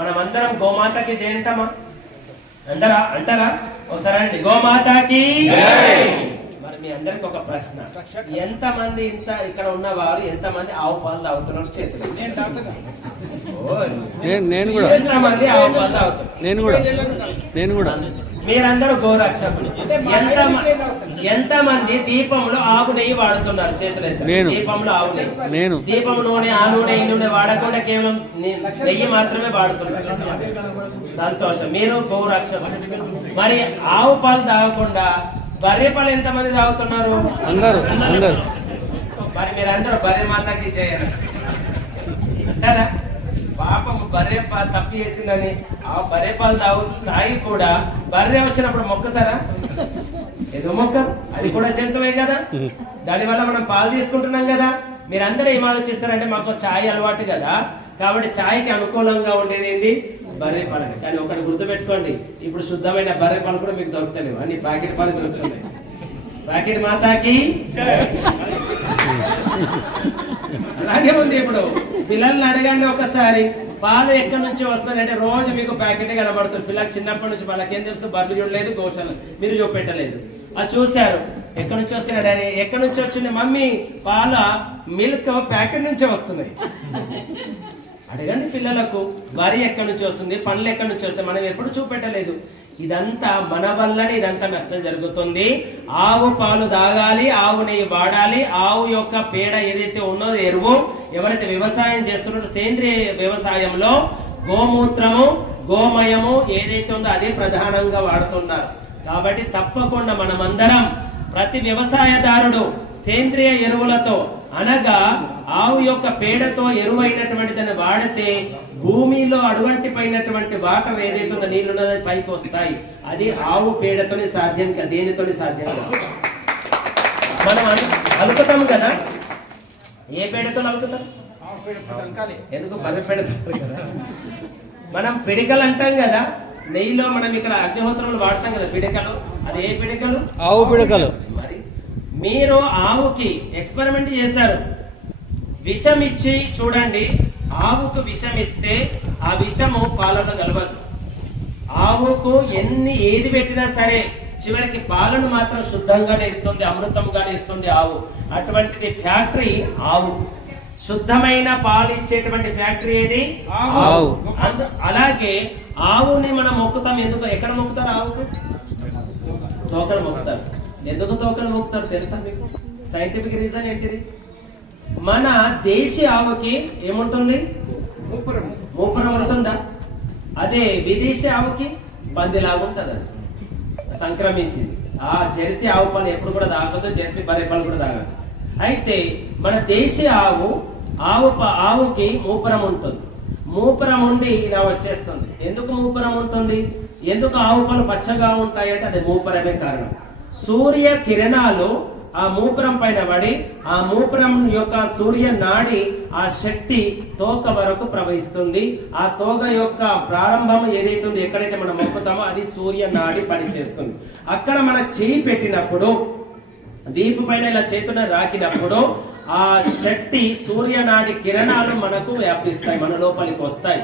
మనమందరం గోమాతకి జయంటమా అంటారా అంటారా? ఒకసారి అండి గోమాతకి మరి మీ అందరికి ఒక ప్రశ్న. ఎంత మంది ఇంత ఇక్కడ ఉన్న వారు ఎంత మంది ఆవు పాలు తాగుతున్నారు చేతులు? నేను కూడా. ఎంత మంది ఆవు పాలు తాగుతున్నారు? నేను కూడా. నేను కూడా. మీరందరూ గోరక్షకులు. ఎంత ఎంత మంది దీపంలో ఆవు నెయ్యి వాడుతున్నారు చేతులు ఎత్తండి. నేను. దీపంలో ఆవు నెయ్యి. నేను. దీపం నూనె ఆ నూనె ఈ నూనె వాడకుండా కేవలం నెయ్యి మాత్రమే వాడుతున్నారు. సంతోషం. మీరు గోరక్షకులు. మరి ఆవు పాలు తాగకుండా బర్రె పాలు ఎంతమంది తాగుతున్నారు? అందరూ అందరూ. మరి మీరందరూ బర్రె మాతకి చేయాలి. అంటారా పాపం బర్రె పాలు తప్పు చేసిందని ఆ బర్రె పాలు తాగు తాగి కూడా బర్రె వచ్చినప్పుడు మొక్కుతారా? ఏదో మొక్కరు. అది కూడా జంతువే కదా. దానివల్ల మనం పాలు తీసుకుంటున్నాం కదా. మీరందరూ ఏం ఆలోచిస్తారంటే మాకు ఛాయ్ అలవాటు కదా. కాబట్టి ఛాయ్కి అనుకూలంగా ఉండేది ఏంటి బర్రె పాలు కానీ ఒకటి గుర్తుపెట్టుకోండి. ఇప్పుడు శుద్ధమైన బర్రె పాలు కూడా మీకు దొరుకుతలేవు. అన్ని ప్యాకెట్ పాలు దొరుకుతున్నాయి ప్యాకెట్ మాతాకి? అలాగే ఉంది ఇప్పుడు. పిల్లల్ని అడగండి ఒకసారి. పాలు ఎక్కడి నుంచి వస్తాయంటే రోజు మీకు ప్యాకెట్ కనబడుతుంది. పిల్లలు చిన్నప్పటి నుంచి వాళ్ళకి ఏం తెలుసు? బర్లు చూడలేదు గోశాల మీరు చూపెట్టలేదు. అది చూశారు. ఎక్కడి నుంచి వస్తున్నాయి డాడీ? ఎక్కడి నుంచి వచ్చింది? మమ్మీ పాల మిల్క్ ప్యాకెట్ నుంచే వస్తున్నాయి. అడగండి పిల్లలకు వరి ఎక్కడి నుంచి వస్తుంది? పండ్లు ఎక్కడి నుంచి వస్తాయి? మనం ఎప్పుడు చూపెట్టలేదు. ఇదంతా మన వల్లనే ఇదంతా నష్టం జరుగుతుంది. ఆవు పాలు తాగాలి ఆవు నెయ్యి వాడాలి. ఆవు యొక్క పేడ ఏదైతే ఉన్నదో ఎరువు ఎవరైతే వ్యవసాయం చేస్తున్నారో సేంద్రియ వ్యవసాయంలో గోమూత్రము గోమయము ఏదైతే ఉందో అదే ప్రధానంగా వాడుతున్నారు కాబట్టి తప్పకుండా మనమందరం ప్రతి వ్యవసాయదారుడు సేంద్రియ ఎరువులతో అనగా ఆవు యొక్క పేడతో ఎరువైనటువంటి దాన్ని వాడితే భూమిలో అడుగంటిపోయినటువంటి వాటర్ ఏదైతే ఉందో నీళ్ళు పైకి వస్తాయి. అది ఆవు పేడతోనే సాధ్యం కాదు దేనితోనే సాధ్యం కాదు. మనం అను- కదా? ఏ పేడతో అలుకుతాం ఎందుకు? బర్రె పెడతారు కదా. మనం పిడికలు అంటాం కదా నెయ్యిలో మనం ఇక్కడ అగ్నిహోత్రంలో వాడతాం కదా పిడికలు. అది ఏ పిడికలు? ఆవు పిడకలు. మరి మీరు ఆవుకి ఎక్స్పెరిమెంట్ చేశారు. విషం ఇచ్చి చూడండి ఆవుకు విషం ఇస్తే ఆ విషము పాలలో కలవదు ఆవుకు ఎన్ని ఏది పెట్టినా సరే చివరికి పాలను మాత్రం శుద్ధంగానే ఇస్తుంది అమృతంగానే ఇస్తుంది ఆవు. అటువంటిది ఫ్యాక్టరీ ఆవు. శుద్ధమైన పాలు ఇచ్చేటువంటి ఫ్యాక్టరీ ఏది? ఆవు. అలాగే ఆవుని మనం మొక్కుతాం ఎందుకు? ఎక్కడ మొక్కుతారు ఆవుకు? తోకలు మొక్కుతారు. ఎందుకు తోకలు మొక్కుతారు తెలుసా మీకు? సైంటిఫిక్ రీజన్ ఏంటిది? మన దేశీ ఆవుకి ఏముంటుంది? మూపురం ఉంటుందా? అదే విదేశీ ఆవుకి పందిలాగుంటుంది? సంక్రమించింది. ఆ జెర్సీ ఆవు పాలు ఎప్పుడు కూడా తాగదు జెర్సీ బర్రె పాలు కూడా తాగదు అయితే మన దేశీ ఆవు ఆవు ప- ఆవుకి మూపురం ఉంటుంది. మూపురం ఉండి ఇలా వచ్చేస్తుంది. ఎందుకు మూపురం ఉంటుంది? ఎందుకు ఆవు పాలు పచ్చగా ఉంటాయంటే అది మూపురమే కారణం. సూర్య కిరణాలు ఆ మూపురం పైన పడి ఆ మూపురం యొక్క సూర్య నాడి ఆ శక్తి తోక వరకు ప్రవహిస్తుంది. ఆ తోక యొక్క ప్రారంభం ఏదైతే ఎక్కడైతే మనం మొక్కుతామో అది సూర్య నాడి పనిచేస్తుంది అక్కడ మన చేయి పెట్టినప్పుడు దీపు పైన ఇలా చేతున రాకినప్పుడు ఆ శక్తి సూర్యనాడి కిరణాలు మనకు వ్యాపిస్తాయి మన లోపలికి వస్తాయి.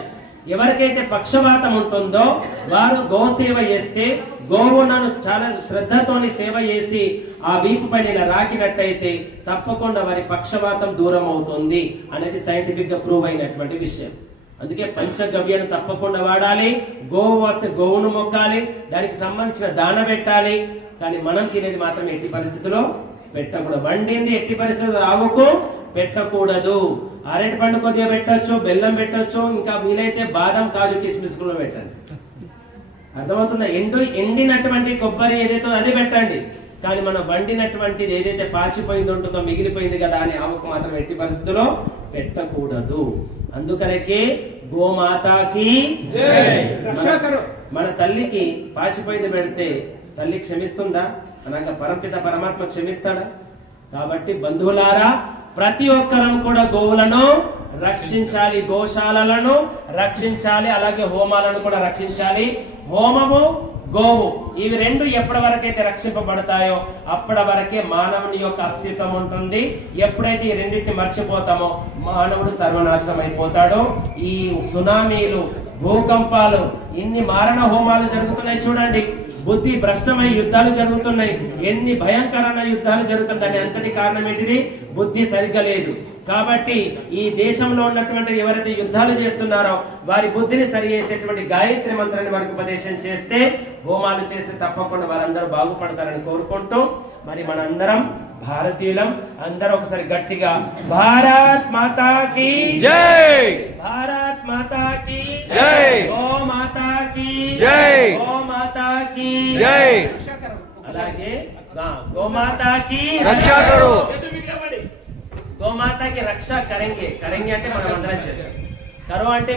ఎవరికైతే పక్షవాతం ఉంటుందో వారు గోసేవ చేస్తే గోవులను చాలా శ్రద్ధతోని సేవ చేసి ఆ వీపు పైన రాకినట్టయితే తప్పకుండా వారి పక్షవాతం దూరం అవుతుంది అనేది సైంటిఫిక్గా ప్రూవ్ అయినటువంటి విషయం. అందుకే పంచగవ్యను తప్పకుండా వాడాలి గోవు వస్తే గోవును మొక్కాలి దానికి సంబంధించిన దాన పెట్టాలి కానీ మనం తినేది మాత్రం ఎట్టి పరిస్థితుల్లో పెట్టకూడదు. వండింది ఎట్టి పరిస్థితుల్లో రావుకు పెట్టకూడదు. అరటి పండు కొద్దిగా పెట్టొచ్చు బెల్లం పెట్టొచ్చు ఇంకా వీలైతే బాదం కాజు కిస్మిస్ కూడా పెట్టండి. అర్థమవుతుందా? ఎండు ఎండినటువంటి కొబ్బరి ఏదైతే అదే పెట్టండి. కానీ మనం వండినటువంటిది ఏదైతే పాచిపోయింది ఉంటుందో మిగిలిపోయింది కదా అని ఆవుకు మాత్రం ఎట్టి పరిస్థితుల్లో పెట్టకూడదు. అందుకనకే గోమాతాకి మన- మన తల్లికి పాచిపోయింది పెడితే తల్లి క్షమిస్తుందా? అనగా పరమపిత పరమాత్మ క్షమిస్తాడా? కాబట్టి బంధువులారా ప్రతి ఒక్కరం కూడా గోవులను రక్షించాలి గోశాలలను రక్షించాలి అలాగే హోమాలను కూడా రక్షించాలి. హోమము గోవు ఇవి రెండు ఎప్పటి వరకైతే రక్షింపబడతాయో అప్పటి వరకే మానవుని యొక్క అస్తిత్వం ఉంటుంది. ఎప్పుడైతే ఈ రెండింటిని మర్చిపోతామో మానవుడు సర్వనాశనం అయిపోతాడు. ఈ సునామీలు భూకంపాలు ఇన్ని మారణ హోమాలు జరుగుతున్నాయి చూడండి. బుద్ధి భ్రష్టమై యుద్ధాలు జరుగుతున్నాయి. ఎన్ని భయంకరమైన యుద్ధాలు జరుగుతున్నాయి దాని అంతటి కారణం ఏంటిది? బుద్ధి సరిగ్గా లేదు. కాబట్టి ఈ దేశంలో ఉన్నటువంటి ఎవరైతే యుద్ధాలు చేస్తున్నారో వారి బుద్ధిని సరి చేసేటువంటి గాయత్రి మంత్రాన్ని వారికి ఉపదేశం చేస్తే హోమాలు చేస్తే తప్పకుండా వారందరూ బాగుపడతారని కోరుకుంటూ మరి మనందరం భారతీయులం అందరూ ఒకసారి గట్టిగా భారత్ మాతా కీ జై! భారత్ మాతా కీ జై. जय। गो माता की रक्षा करो गो माता की रक्षा करेंगे करेंगे अंटे मन मंदिर करो अंटे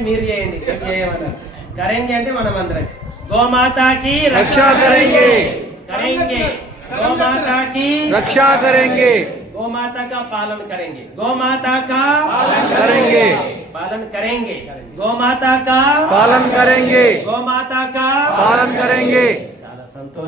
करेंगे अंटे मन मंदिर गो माता की रक्षा करेंगे करेंगे गो माता की रक्षा करेंगे गो माता का पालन करेंगे गो माता का पालन करेंगे पालन करेंगे गो माता का पालन करेंगे गो माता का पालन करेंगे చాలా సంతోషం